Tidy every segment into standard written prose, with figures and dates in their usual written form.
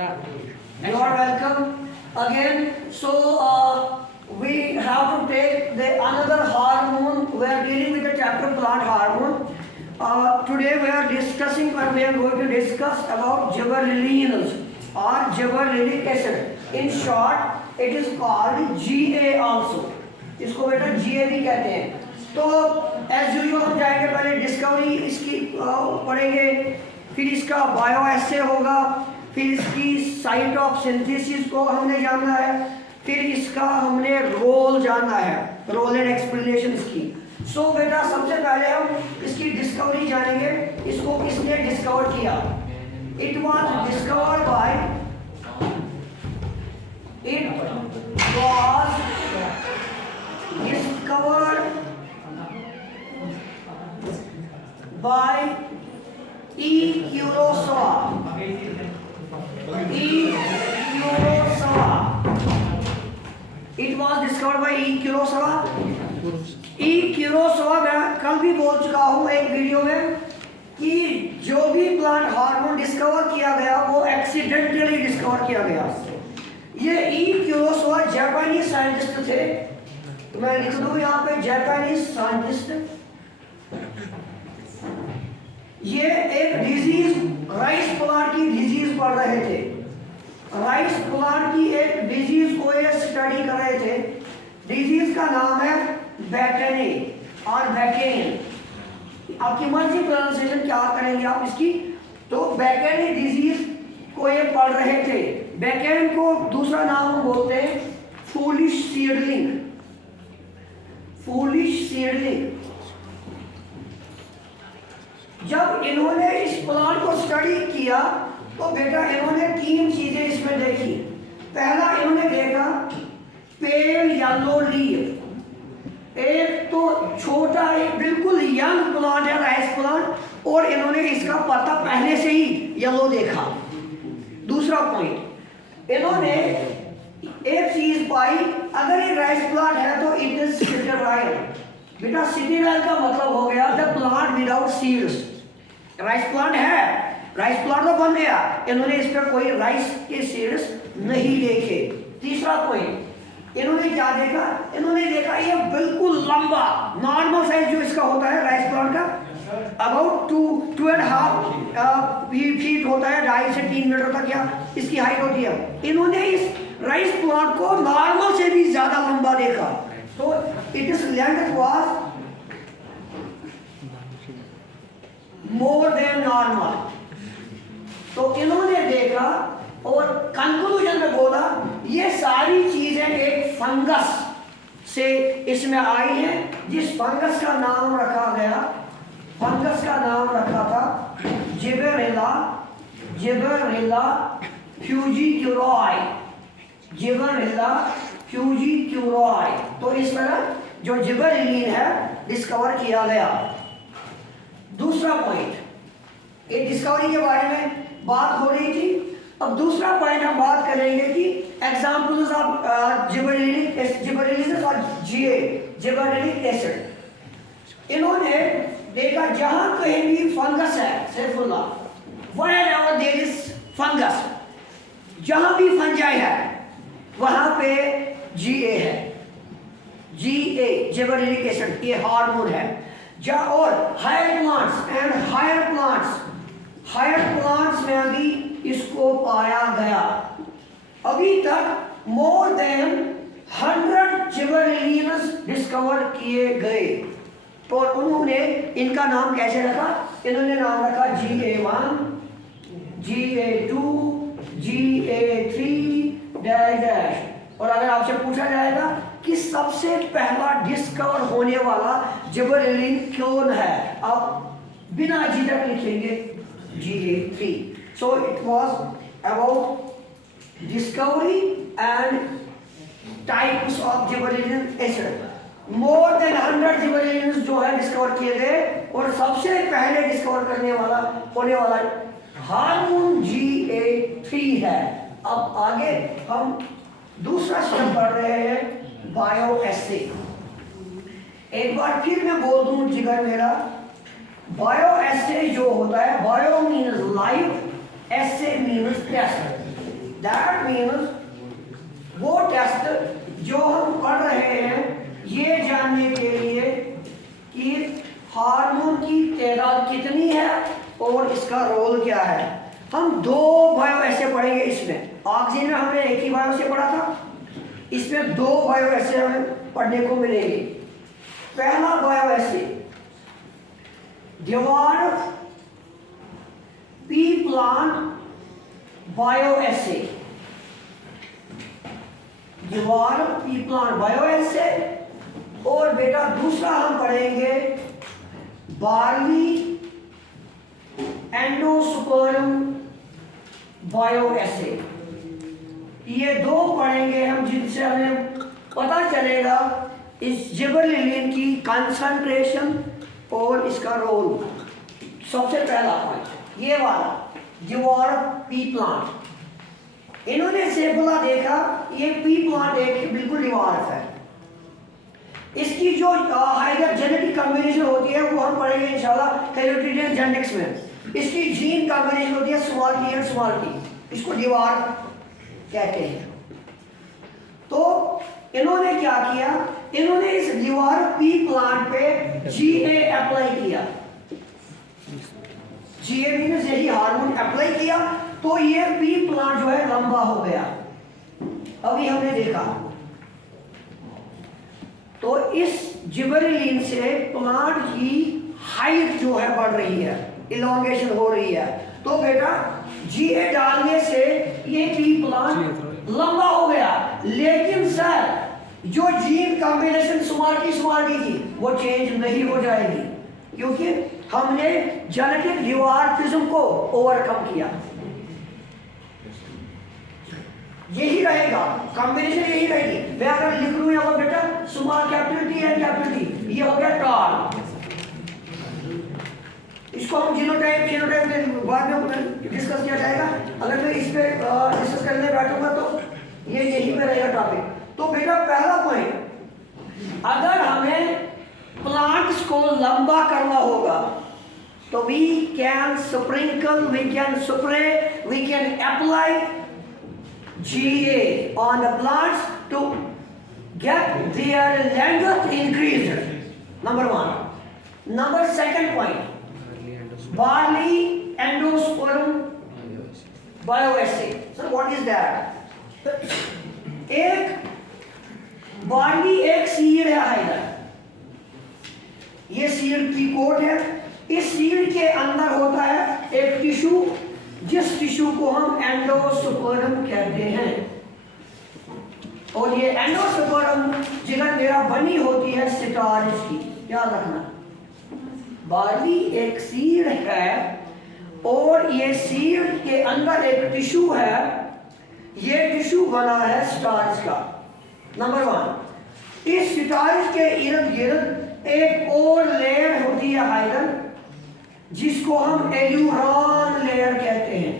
You are welcome again. So we have to take the another hormone. We are dealing with the chapter plant hormone. Today we are discussing, or we are going to discuss about gibberellins or gibberellic acid. In short, it is called GA also. इसको बेटा GA भी कहते हैं. तो as usual हम जाएंगे, पहले discovery इसकी पढ़ेंगे, फिर इसका बायो एसे होगा, फिर इसकी साइट ऑफ सिंथेसिस को हमने जानना है, फिर इसका हमने रोल जानना है, रोल एंड एक्सप्लेनेशन इसकी. सो बेटा सबसे पहले हम इसकी डिस्कवरी जानेंगे. इसको किसने डिस्कवर किया? It was discovered by E. Kurosawa. It was discovered by E. Kurosawa. E. Kurosawa मैं कल भी बोल चुका हूँ एक वीडियो में कि जो भी प्लांट हार्मोन डिस्कवर किया गया वो एक्सीडेंटली डिस्कवर किया गया. ये ई क्यूरोसावा जापानीज साइंटिस्ट थे. तो मैं लिख दूं यहाँ पे जापानीज साइंटिस्ट. ये एक डिजीज, राइस प्लांट की डिजीज पढ़ रहे थे. राइस प्लांट की एक डिजीज को ये स्टडी कर रहे थे. डिजीज का नाम है बैकेनी और बैकेन. आपकी मर्जी प्रोनाउंसिएशन क्या करेंगे आप इसकी. तो बैकेनी डिजीज को ये पढ़ रहे थे. बैकेन को दूसरा नाम हम बोलते हैं फूलिश सीडलिंग. Foolish seedling. जब इन्होंने इस प्लांट को स्टडी किया तो बेटा इन्होंने तीन चीजें इसमें देखी. पहला इन्होंने देखा पेल येलो लीफ. एक तो छोटा एक बिल्कुल यंग प्लांट है राइस प्लांट, और इन्होंने इसका पत्ता पहले से ही येलो देखा. दूसरा पॉइंट इन्होंने एक चीज पाई, अगर ये राइस प्लांट है तो इट इज सिटेराइल. बेटा सिटेराइल का मतलब हो गया the plant without seeds. Rice plant है, राइस प्लांट तो बन गया, इन्होंने इस पर कोई राइस के सीड्स नहीं देखे. तीसरा पॉइंट इन्होंने क्या देखा? इन्होंने देखा ये बिल्कुल लंबा नॉर्मल साइज जो इसका होता है राइस प्लांट का अबाउट 2.5 फीट होता है, 2.5 से 3 मीटर तक या इसकी हाइट होती है. इन्होंने इस राइस प्लांट को नॉर्मल से भी ज्यादा लंबा देखा. तो it is length was more than normal. तो इन्होंने देखा और कंक्लूजन में बोला ये सारी चीजें एक फंगस से इसमें आई हैं, जिस फंगस का नाम रखा गया, फंगस का नाम रखा था जिबरेला फ्यूजिक्यूराई. जिबरेला फ्यूजिक्यूराई. तो इस तरह जो जिबरेलिन है डिस्कवर किया गया. दूसरा पॉइंट, एक डिस्कवरी के बारे में बात हो रही थी. अब दूसरा पॉइंट हम बात करेंगे कि एग्जांपल्स ऑफ जिबरेलिन और जीए जिबरेलिक एसिड. इन्होंने देखा जहां कहीं भी फंगस है, Saifullah, wherever there is fungus, जहां भी फंजाई है वहां पे जीए है. जीए जिबरेलिक एसिड ये हार्मोन है. और हायर प्लांट्स में भी इसको पाया गया. अभी तक मोर देन 100 जिबरेलिन्स डिस्कवर किए गए. और उन्होंने इनका नाम कैसे रखा? इन्होंने नाम रखा GA1, GA2, GA3 डैश. और अगर आपसे पूछा जाएगा कि सबसे पहला डिस्कवर होने वाला जिबरेलिन कौन है, आप बिना झिझक लिखेंगे GA3. So it was about discovery and types of gibberellin acid. More than 100 gibberellins जो है डिस्कवर किए गए, और सबसे पहले डिस्कवर होने वाला हार्मोन GA3 है. अब आगे हम दूसरा स्टेप पढ़ रहे हैं बायो एसे. एक बार फिर मैं बोल दूं जिगर मेरा, बायो एसे जो होता है, bio means life, assay means test. That means वो टेस्ट जो हम पढ़ रहे हैं ये जानने के लिए कि हार्मोन की तादाद कितनी है और इसका रोल क्या है। हम दो बायो ऐसे पढ़ेंगे। इसमें ऑक्सीजन में हमने एक ही बायो से पढ़ा था, इसमें दो बायो ऐसे हमें पढ़ने को मिलेंगे। पहला बायो ऐसे ड्वार्फ पी प्लांट बायो ऐसे, ड्वार्फ पी प्लांट बायो ऐसे। और बेटा दूसरा हम पढ़ेंगे बार्ली एंडोस्पर्म बायो ऐसे। ये दो पढ़ेंगे हम जिनसे हमें पता चलेगा इस जिबरेलिन की कंसंट्रेशन और इसका रोल। सबसे पहला पॉइंट ये वाला ड्वार्फ पी प्लांट, इन्होंने सेबुला देखा, ये पी प्लांट एक बिल्कुल ड्वार्फ है। इसकी जो हाइगर जेनेटिक कॉम्बिनेशन होती है वो हम पढ़ेंगे इंशाल्लाह हेरिडिटरी जेनेटिक्स में। इसकी जीन कॉम्बिनेशन होती है small T and small T, इसको ड्वार्फ कहते हैं। तो इन्होंने क्या किया, इन्होंने इस ड्वार्फ पी प्लांट पे जीए अप्लाई किया। जीए मीन्स यही हार्मोन अप्लाई किया तो ये पी प्लांट जो है लंबा हो गया। अभी हमने देखा तो इस जिबरेलिन से प्लांट की हाइट जो है बढ़ रही है, इलॉन्गेशन हो रही है। तो बेटा जीए डालने से ये पी प्लांट लंबा हो गया। लेकिन सर जो जीन कॉम्बिनेशन स्मॉल टी थी वो चेंज नहीं हो जाएगी क्योंकि हमने जेनेटिक ड्वार्फिज्म को ओवरकम किया। यही रहेगा, कॉम्बिनेशन यही रहेगी। मैं अगर लिख लूं यहाँ पर बेटा small capital T and capital T, ये हो गया टॉल। इसको हम जीनोटाइप फिनोटाइप बाद में डिस्कस किया जाएगा। अगर मैं इस पे डिस्कस करने बैठूंगा तो ये यही पे रहेगा टॉपिक। तो बेटा पहला पॉइंट, अगर हमें प्लांट्स को लंबा करना होगा तो we can sprinkle, we can spray, we can apply GA on the plants to get their length increased. Number one. Number second point, barley endosperm bioassay. So what is that? एक barley एक seed है हाइडर, ये seed की coat है। इस seed के अंदर होता है एक टिश्यू जिस टिश्यू को हम एंडोस्पर्म कहते हैं। और ये एंडोस्पर्म जिगर मेरा बनी होती है स्टार्च की, याद रखना। बार्ली एक सीड है और ये सीड के अंदर एक टिश्यू है, ये टिश्यू बना है स्टार्च का। नंबर वन, इस स्टार्च के इर्द गिर्द एक और लेयर होती है हाइडर जिसको हम एल्यूरान लेयर कहते हैं।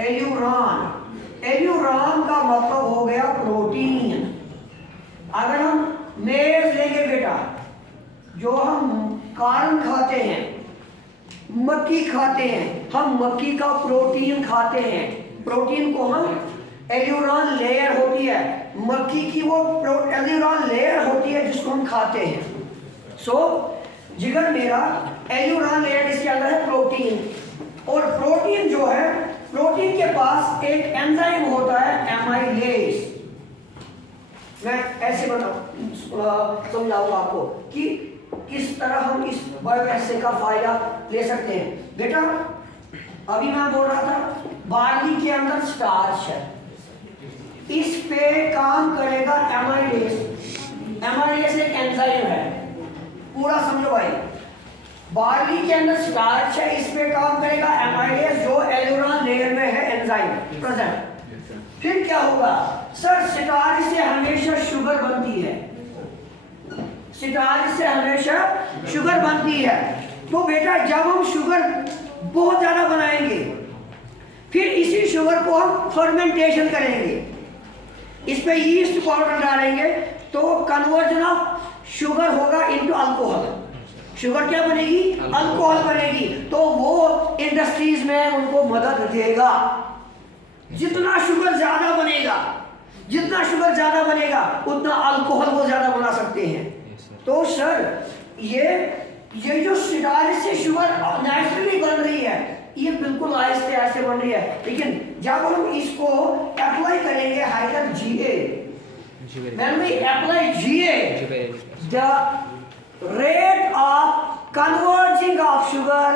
एल्यूरान, एल्यूरान का मतलब हो गया प्रोटीन। अगर हम मेज लेंगे बेटा, जो हम कॉर्न खाते हैं, मक्की खाते हैं, हम मक्की का प्रोटीन खाते हैं। प्रोटीन को हम एल्यूरान लेयर होती है, मक्की की वो एल्यूरान लेयर होती है जिसको हम खाते हैं। सो जिगर मेरा एल्यूरान लेयर, इसके अंदर है प्रोटीन। और प्रोटीन जो है, प्रोटीन के पास एक एंजाइम होता है एमाइलेज। मैं ऐसे समझाऊंगा आपको कि किस तरह हम इस बायोएसे का फायदा ले सकते हैं। बेटा अभी मैं बोल रहा था बार्ली के अंदर स्टार्च है, इस पे काम करेगा एमाइलेज। एमाइलेज एक एंजाइम है, पूरा समझो भाई। बार्ली के अंदर स्टार्च है, इस पे काम करेगा एमाइलेज जो एल्यूरान लेयर में है एंजाइम प्रेजेंट। फिर क्या होगा सर, स्टार्च से हमेशा शुगर बनती है, स्टार्च से हमेशा शुगर बनती है। तो बेटा जब हम शुगर बहुत ज्यादा बनाएंगे फिर इसी शुगर को हम फर्मेंटेशन करेंगे, इस पे यीस्ट पाउडर डालेंगे तो कन्वर्जन ऑफ शुगर होगा इनटू अल्कोहल। शुगर क्या बनेगी? अल्कोहल बनेगी। तो वो इंडस्ट्रीज में उनको मदद देगा। जितना शुगर ज्यादा बनेगा, जितना शुगर ज्यादा बनेगा उतना अल्कोहल वो ज्यादा बना सकते हैं। तो सर ये जो सिगारेट से शुगर नेचुरली बन रही है, ये बिल्कुल आहिस्ते आहिस्ते बन रही है, लेकिन जब हम इसको अप्लाई करेंगे hydrogen GA, when we apply GA, the rate of converging of sugar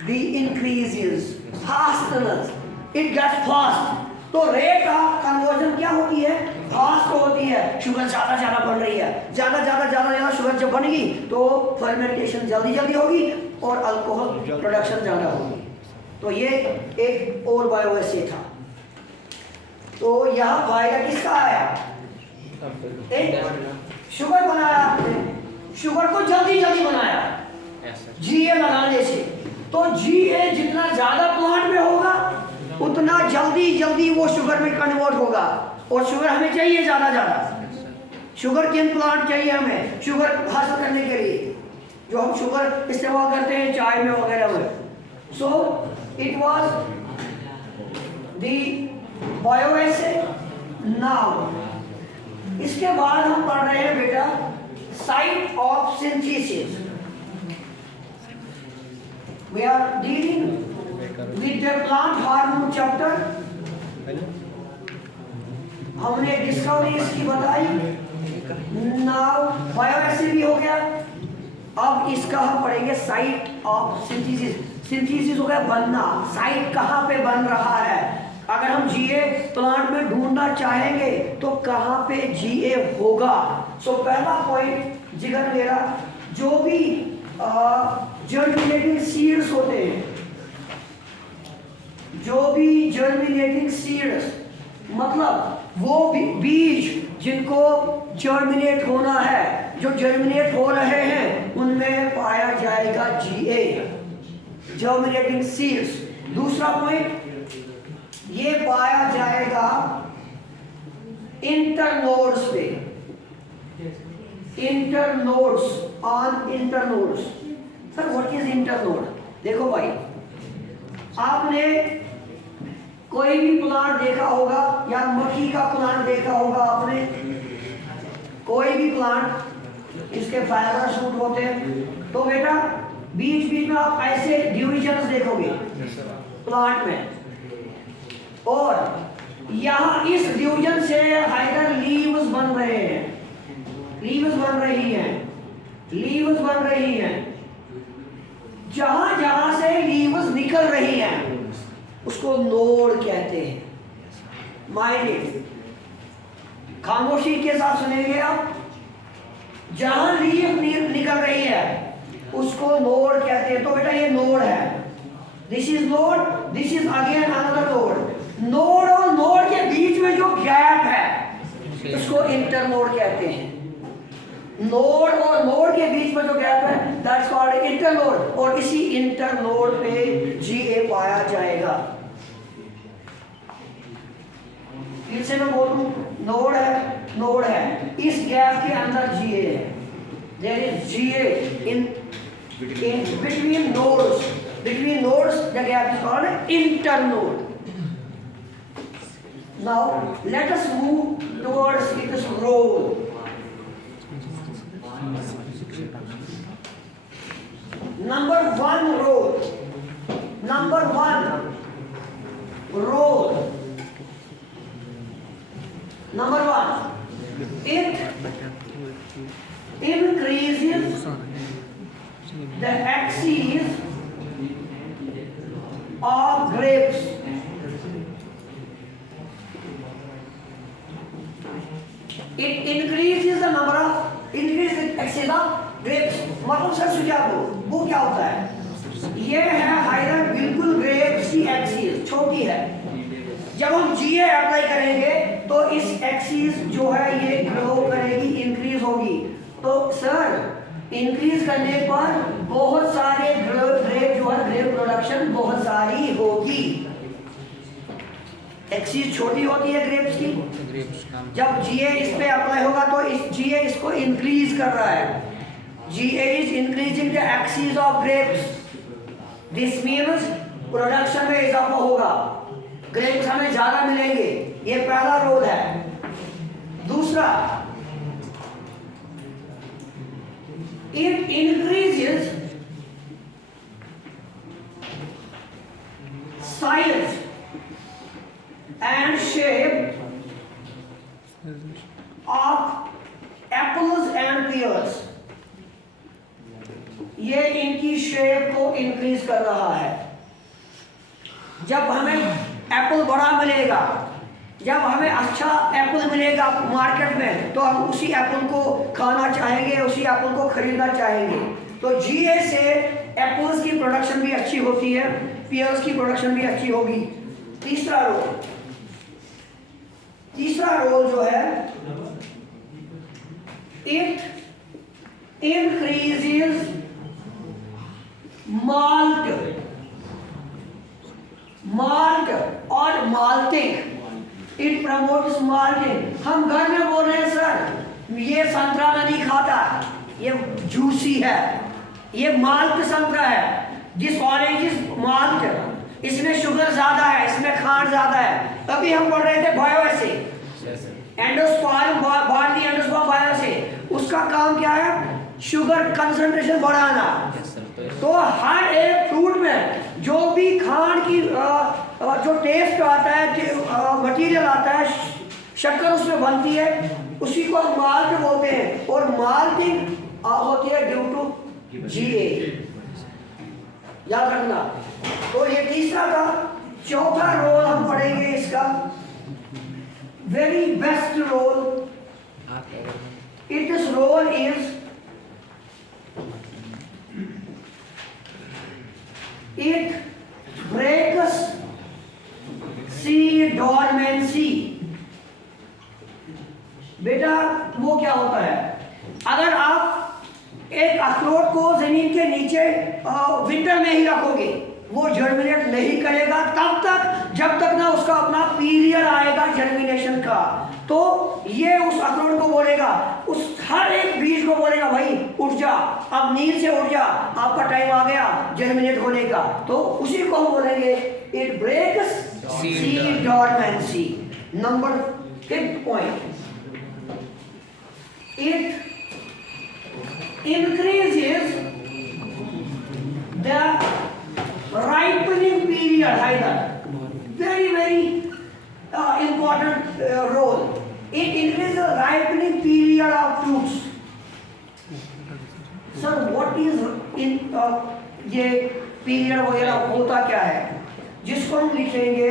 the increases fastness, it gets fast। तो रेट ऑफ कन्वर्जन क्या होती है? फास्ट होती है। शुगर ज्यादा ज्यादा बन रही है, ज्यादा ज्यादा ज्यादा ज्यादा शुगर जब बनेगी तो फर्मेंटेशन जल्दी जल्दी होगी और अल्कोहल प्रोडक्शन ज्यादा होगी। तो ये एक और बायोएसे था। तो यह फायदा किसका आया? शुगर बनाया आपने, शुगर को जल्दी जल्दी बनाया GA लगाने से। तो GA जितना ज्यादा प्लांट में होगा उतना जल्दी जल्दी वो शुगर में कन्वर्ट होगा। और शुगर हमें चाहिए ज्यादा ज्यादा, शुगर केन प्लांट चाहिए हमें शुगर हासिल करने के लिए, जो हम शुगर इस्तेमाल करते हैं चाय में वगैरह में। So it was the bioassay. Now इसके बाद हम पढ़ रहे हैं बेटा site of synthesis. We are dealing with the plant hormone chapter. हमने डिस्कवरी इसकी बताई। नाउ बायोएसे भी हो गया, अब इसका हम पढ़ेंगे साइट ऑफ सिंथेसिस। सिंथेसिस हो गया बनना, साइट कहाँ पे बन रहा है। अगर हम GA प्लांट में ढूंढना चाहेंगे तो कहाँ पे GA होगा। सो पहला पॉइंट जिगर मेरा, जो भी जर्मिनेटिंग सीड्स होते हैं, जो भी जर्मिनेटिंग सीड्स मतलब वो बीज जिनको जर्मिनेट होना है, जो जर्मिनेट हो रहे हैं उनमें पाया जाएगा GA, जर्मिनेटिंग सीड्स। दूसरा पॉइंट, ये पाया जाएगा इंटरनोड्स पे, internodes on internodes. Sir what is internode? देखो भाई, आपने कोई भी प्लांट देखा होगा या मक्खी का प्लांट देखा होगा आपने, कोई भी प्लांट इसके फाइबर शूट होते हैं। तो बेटा बीच बीच में आप ऐसे डिविजन्स देखोगे प्लांट में, और यहाँ इस डिवीजन से हाइडर लीव्स बन रहे हैं, लीव्स बन रही हैं, लीव्स बन रही हैं। जहां जहां से लीव्स निकल रही हैं उसको नोड कहते हैं। माइंड इट, खामोशी के साथ सुनेंगे आप। जहां लीव निकल रही है उसको नोड कहते हैं। तो बेटा ये नोड है, this is node, this is again another node. Node और नोड के बीच में जो गैप है उसको इंटरनोड कहते हैं। नोड और नोड के बीच में जो गैप है दैट्स कॉल्ड इंटरनोड, और इसी इंटरनोड पे GA पाया जाएगा। फिर से मैं बोलूं, नोड है, नोड है, इस गैप के अंदर GA है। There is GA in between nodes, between nodes the gap is called internode। Now let us move towards its role। Number one role, number one role, number one, it increases the axis of grapes। It increases the number of, increases the axis of grapes। मतलब sir सुझाव वो क्या होता है? ये है हाइडर बिल्कुल grapes की एक्सिस छोटी है। जब हम GA अप्लाई करेंगे तो इस एक्सिस जो है ये ग्रो करेगी, इंक्रीज होगी। तो सर इंक्रीज करने पर बहुत सारे ग्रेप जो है ग्रेप प्रोडक्शन बहुत सारी होगी। एक्सिस छोटी होती है ग्रेप्स की, जब GA इस पे अप्लाई होगा तो इस GA इसको इंक्रीज कर रहा है। GA is increasing the axis of grapes। This means production में इजाफा होगा। ग्रेप्स हमें ज़्यादा मिलेंगे। ये पहला रोल है। दूसरा, it increases size and shape of apples and pears. ये इनकी शेप को इंक्रीज कर रहा है। जब हमें एप्पल बड़ा मिलेगा, जब हमें अच्छा एप्पल मिलेगा मार्केट में, तो हम उसी एप्पल को खाना चाहेंगे, उसी एप्पल को खरीदना चाहेंगे। तो जीए से एप्पल्स की प्रोडक्शन भी अच्छी होती है, पियर्स की प्रोडक्शन भी अच्छी होगी। तीसरा रोल जो है, इट इंक्रीजेस माल्ट और माल्टिंग। It promotes malting. हम घर में बोल रहे हैं सर ये संतरा मैं नहीं खाता, ये जूसी है, ये माल्ट संतरा है। दिस ऑरेंज इज माल्ट, इसमें शुगर ज्यादा है, इसमें खांड ज्यादा है। तभी हम पढ़ रहे थे bioassay, endosperm barley endosperm bioassay, उसका काम क्या है? शुगर कंसंट्रेशन बढ़ाना। तो हर एक फ्रूट में जो भी खांड की जो टेस्ट आता है, मटीरियल आता है, शक्कर उसमें बनती है, उसी को माल्ट बोलते हैं। और माल्टिंग होती है ड्यू टू जीए, याद रखना। तो ये तीसरा था। चौथा रोल हम पढ़ेंगे इसका, very best role. It's role is it breaks seed dormancy। बेटा वो क्या होता है? अगर आप एक अखरोट को जमीन के नीचे विंटर में ही रखोगे, वो जर्मिनेट नहीं करेगा तब तक जब तक ना उसका अपना पीरियड आएगा जर्मिनेशन का। तो ये उस अखरोट को बोलेगा, उस हर एक बीज को बोलेगा भाई उठ जा, अब नींद से उठ जा, आपका टाइम आ गया जर्मिनेट होने का। तो उसी को हम बोलेंगे it breaks seed dormancy. Number 5 point, it increases the ripening period। Either very important role, it increases the ripening period of fruits। sir what is in ये पीरियड वगैरह होता क्या है? जिसको हम लिखेंगे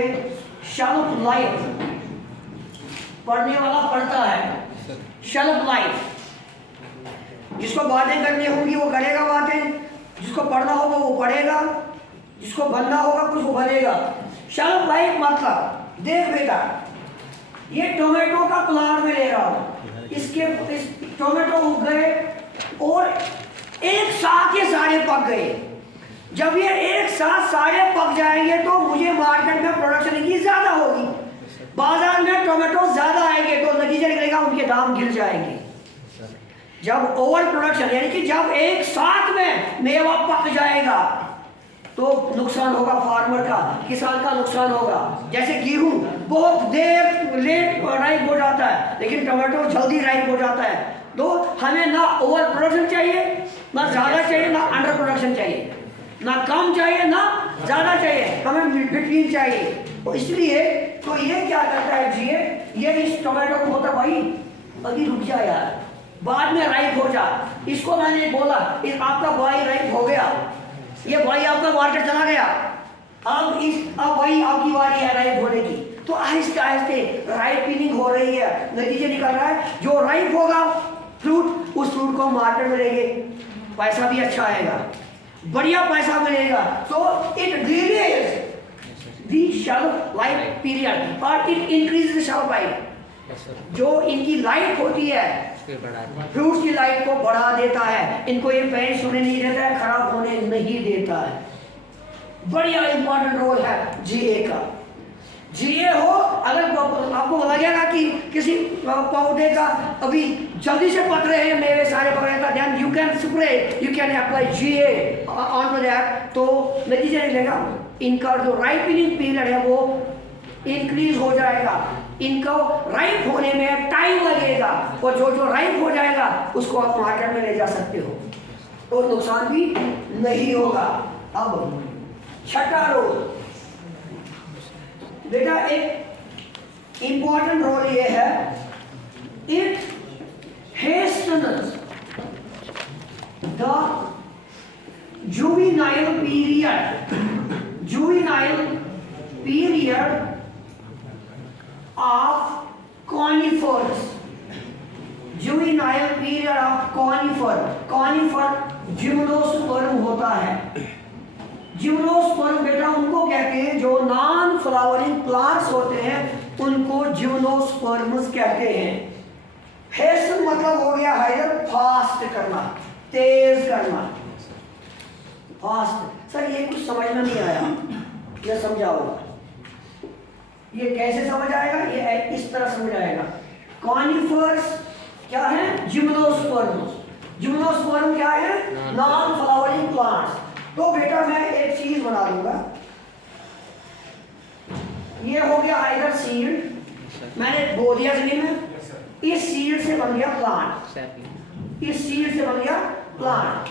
शेल्फ लाइफ। पढ़ने वाला पढ़ता है शेल्फ लाइफ। जिसको बातें करनी होंगी वो करेगा बातें, जिसको पढ़ना होगा वो पढ़ेगा, जिसको बनना होगा कुछ वो बनेगा। शेल्फ लाइफ मतलब, देख बेटा ये टोमेटो का प्लांट में ले रहा हूँ, इस टोमेटो उग गए और एक साथ ये सारे पक गए। जब ये एक साथ सारे पक जाएंगे तो मुझे मार्केट में प्रोडक्शन की ज्यादा होगी, बाजार में टोमेटो ज्यादा आएंगे, तो नतीजा निकलेगा उनके दाम गिर जाएंगे। जब ओवर प्रोडक्शन यानी कि जब एक साथ में मेवा पक जाएगा तो नुकसान होगा फार्मर का, किसान का नुकसान होगा। जैसे गेहूं बहुत देर लेट राइप हो जाता है, लेकिन टमाटो जल्दी राइप हो जाता है। तो हमें ना ओवर प्रोडक्शन चाहिए, ना ज़्यादा चाहिए, ना अंडर प्रोडक्शन चाहिए, ना कम चाहिए ना ज़्यादा चाहिए, हमें बिटवीन चाहिए। तो इसलिए तो ये क्या करता है जी, ये इस टमाटो को बोलता भाई अभी रुक जा यार, बाद में राइप हो जा। इसको मैंने बोला इस आपका भाई राइप हो गया, ये भाई आपका मार्केट चला गया, अब भाई आपकी बारी है राइप होने की। तो आहिस्ते आहिस्ते राइपिंग हो रही है, नतीजे निकल रहा है। जो राइप होगा फ्रूट, उस फ्रूट को मार्केट में लेंगे, पैसा भी अच्छा आएगा, बढ़िया पैसा मिलेगा। तो it delays the shelf life period और it increase the shelf life. जो इनकी लाइफ होती है फ्रूट्स की लाइफ को बढ़ा देता है, इनको ये पेरिश होने नहीं देता है, खराब होने नहीं देता है। बढ़िया इंपॉर्टेंट रोल है जीए का। जीए हो, अगर आपको लगेगा कि किसी पौधे का अभी जल्दी से पक रहे हैं मेरे सारे पक रहे, then you can spray, you can apply GA on to that, तो नतीजा निकलेगा इनका जो राइपनिंग पीरियड है वो इंक्रीज हो जाएगा, इनको राइप होने में टाइम लगेगा, और जो राइप हो जाएगा उसको आप मार्केट में ले जा सकते हो और नुकसान भी नहीं होगा। अब छठा रोल बेटा, एक इंपॉर्टेंट रोल ये है, it hastens the juvenile period of conifers. Juvenile period of conifer gymnosperm होता है। जिम्नोस्पर्म बेटा उनको कहते हैं जो नॉन फ्लावरिंग प्लांट्स होते हैं, उनको जिम्नोस्पर्म्स कहते हैं। हेस्टन मतलब हो गया हाइडर, फास्ट करना, तेज करना, फास्ट। सर ये कुछ समझ में नहीं आया, ये समझाओ, ये कैसे समझ आएगा? ये इस तरह समझ आएगा। कॉनिफर्स क्या है? जिम्नोस्पर्म्स। जिम्नोस्पर्म क्या है? Non flowering plants. तो बेटा मैं एक चीज बना दूंगा, ये हो गया आइदर सीड, मैंने बो दिया जमीन में, इस सीड से बन गया प्लांट, इस सीड से बन गया प्लांट।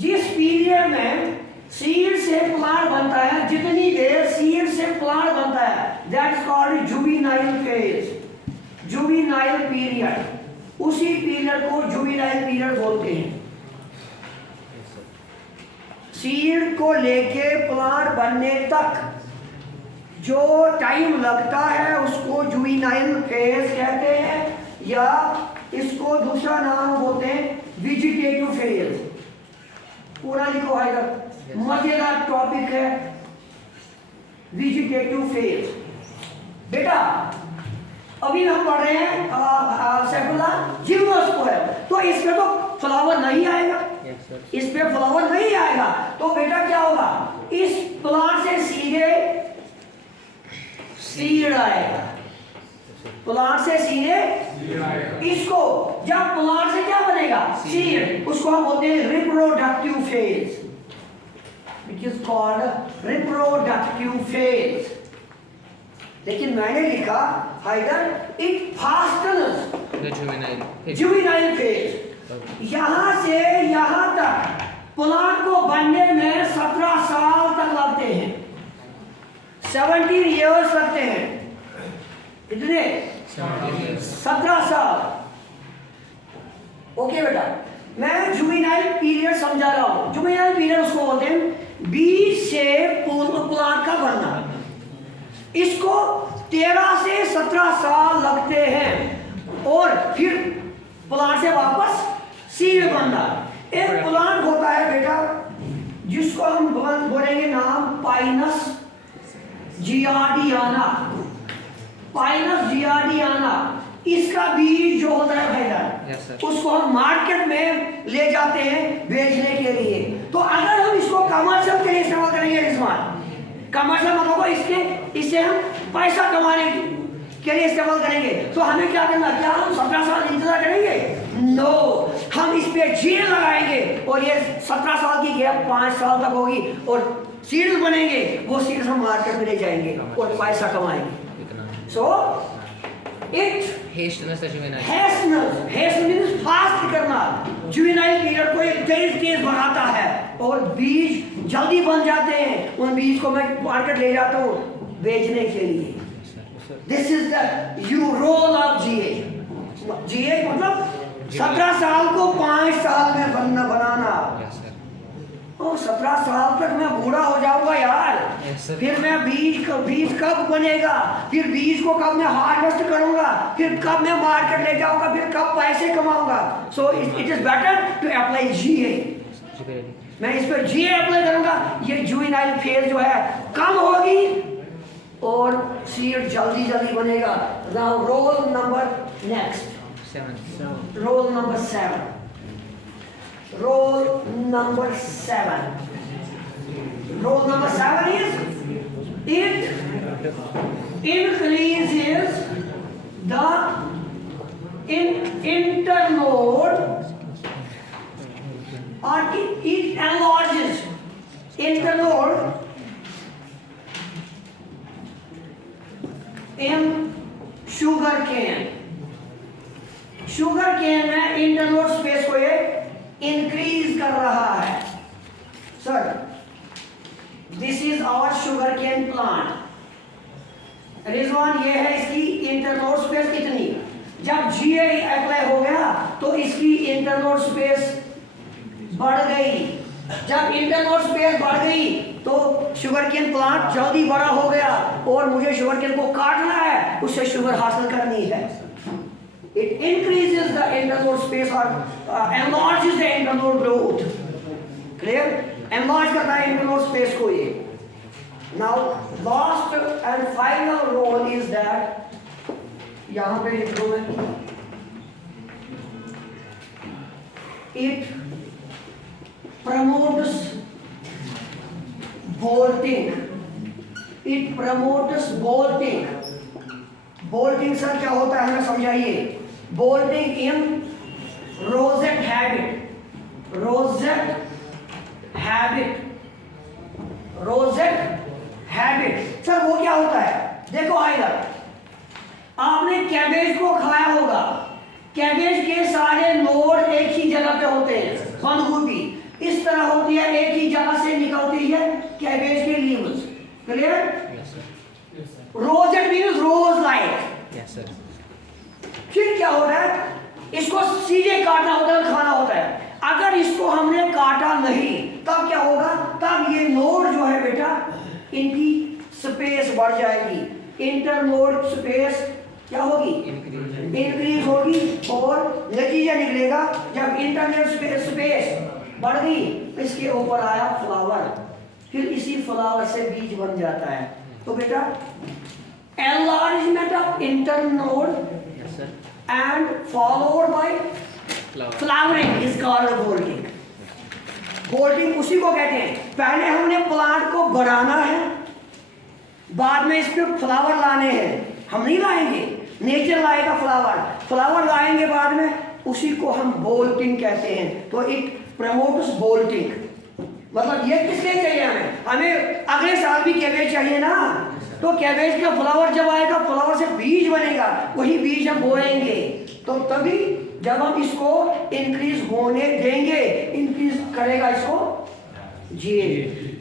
जिस पीरियड में सीड से प्लांट बनता है, जितनी देर सीड से प्लांट बनता है, that is called juvenile phase, juvenile period. उसी पीरियड को जुवेनाइल पीरियड बोलते हैं। सीड को लेके प्लांट बनने तक जो टाइम लगता है उसको जुवेनाइल फेज कहते हैं, या इसको दूसरा नाम बोलते हैं वेजिटेटिव फेज। पूरा लिखो आएगा, मजेदार टॉपिक है वेजिटेटिव फेज। बेटा अभी हम पढ़ रहे हैं सेकुलर जिम्नोस्पर्म, तो इसमें तो फ्लावर नहीं आएगा, इस पे फ्लावर नहीं आएगा। तो बेटा क्या होगा, इस प्लांट से सीधे सीड आएगा, प्लांट से सीधे इसको, जब प्लांट से क्या बनेगा? सीड, उसको हम बोलते हैं reproductive phase, which is called reproductive phase। लेकिन मैंने लिखा हाइडर इट फास्टन्स जुवेनाइल फेज। यहां से यहां तक प्लांट को बनने में 17 साल तक लगते हैं, 17 years लगते हैं। कितने? 17 साल। ओके बेटा, मैं जुवेनाइल पीरियड समझा रहा हूं। जुवेनाइल पीरियड उसको बोलते हैं बीज से प्लांट का बनना। इसको 13 से 17 साल लगते हैं, और फिर प्लांट से वापस सीड बनना। एक प्लांट होता है बेटा जिसको हम बोलेंगे नाम पाइनस जियार्डियाना, पाइनस जियार्डियाना। इसका बीज जो होता है भाईजान, उसको हम मार्केट में ले जाते हैं बेचने के लिए। तो अगर हम इसको कमर्शियल के लिए इस्तेमाल करेंगे, कमर्शियल मतलब इससे हम पैसा कमाने के लिए इस्तेमाल करेंगे, तो हमें क्या करना? क्या हम 17 साल इंतजार करेंगे? नो, हम इस पे जीन लगाएंगे, और ये 17 साल की गैप 5 साल तक होगी, और सीड्स बनेंगे, वो सीड्स हम मार्केट में ले जाएंगे और पैसा कमाएंगे। सो इट हेस्टनेस मींस फास्ट करना। जुवेनाइल पीरियड को एक तेज बनाता है, और बीज जल्दी बन जाते हैं। उन बीज को मैं मार्केट ले जाता हूँ बेचने के लिए। This is the role of GA. GA मतलब 17 साल को 5 साल में बनाना। और 17 साल तक मैं बूढ़ा हो जाऊंगा यार, फिर मैं बीज कब बनेगा, फिर बीज को कब मैं हार्वेस्ट करूंगा, फिर कब मैं मार्केट ले जाऊंगा, फिर कब पैसे कमाऊंगा। So it is better to apply GA. मैं इस पर जीए अप्लाई करूंगा, ये जुवेनाइल फेज जो है कम होगी और सीड जल्दी बनेगा। Now roll number next, roll number 7। Roll number 7. Roll number 7 is it increases the internode, or it enlarges internode in sugarcane. Sugarcane में इंटरनोड स्पेस को ये इंक्रीज कर रहा है। Sir this is our sugarcane plant. Rizwan ये है इसकी internode space कितनी, जब जीए अप्लाई हो गया तो इसकी इंटरनोड स्पेस बढ़ गई। जब इंटरनोड स्पेस बढ़ गई तो शुगर केन प्लांट जल्दी बड़ा हो गया और मुझे शुगर केन को काटना है, उससे शुगर हासिल करनी है। It increases the internode space or enlarges the internode growth. Clear? Enlarge करता है internode space को ये। Now last and final role is that, यहाँ पे लिख दो मैं, it promotes bolting. It promotes bolting. Bolting sir क्या होता है हमें समझाइए। Bolting in rosette habit. Rosette habit. Rosette habit. Sir वो क्या होता है? देखो आइए, आपने कैबेज को खाया होगा। कैबेज के सारे नोड एक ही जगह पे होते हैं। बंद गोभी इस तरह होती है, एक ही जगह से निकलती है कैबेज के लीव्स। क्लियर? रोजेट मीन्स रोज लाइक। Yes sir. फिर क्या हो रहा है, इसको सीधे काटना होता है और खाना होता है। अगर इसको हमने काटा नहीं तब क्या होगा, तब ये नोड जो है बेटा इनकी स्पेस बढ़ जाएगी। इंटरनोड स्पेस क्या होगी, इंक्रीज होगी और नतीजा निकलेगा जब इंटरनोड स्पेस बढ़ गई तो इसके ऊपर आया फ्लावर, फिर इसी फ्लावर से बीज बन जाता है। तो बेटा enlargement of internode and followed by flowering is called bolting. Bolting उसी को कहते हैं। पहले हमने प्लांट को बढ़ाना है, बाद में इस पे फ्लावर लाने हैं। हम नहीं लाएंगे, नेचर लाएगा फ्लावर। फ्लावर लाएंगे बाद में, उसी को हम बोल्टिंग कहते हैं। तो इट प्रमोट्स बोल्टिंग। मतलब ये किसके चाहिए हमें, हमें अगले साल भी कैबेज चाहिए ना। तो कैबेज का फ्लावर जब आएगा, फ्लावर से बीज बनेगा, वही बीज हम बोएंगे। तो तभी जब हम इसको इंक्रीज होने देंगे, इंक्रीज करेगा इसको जी।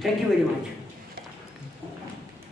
Thank you very much.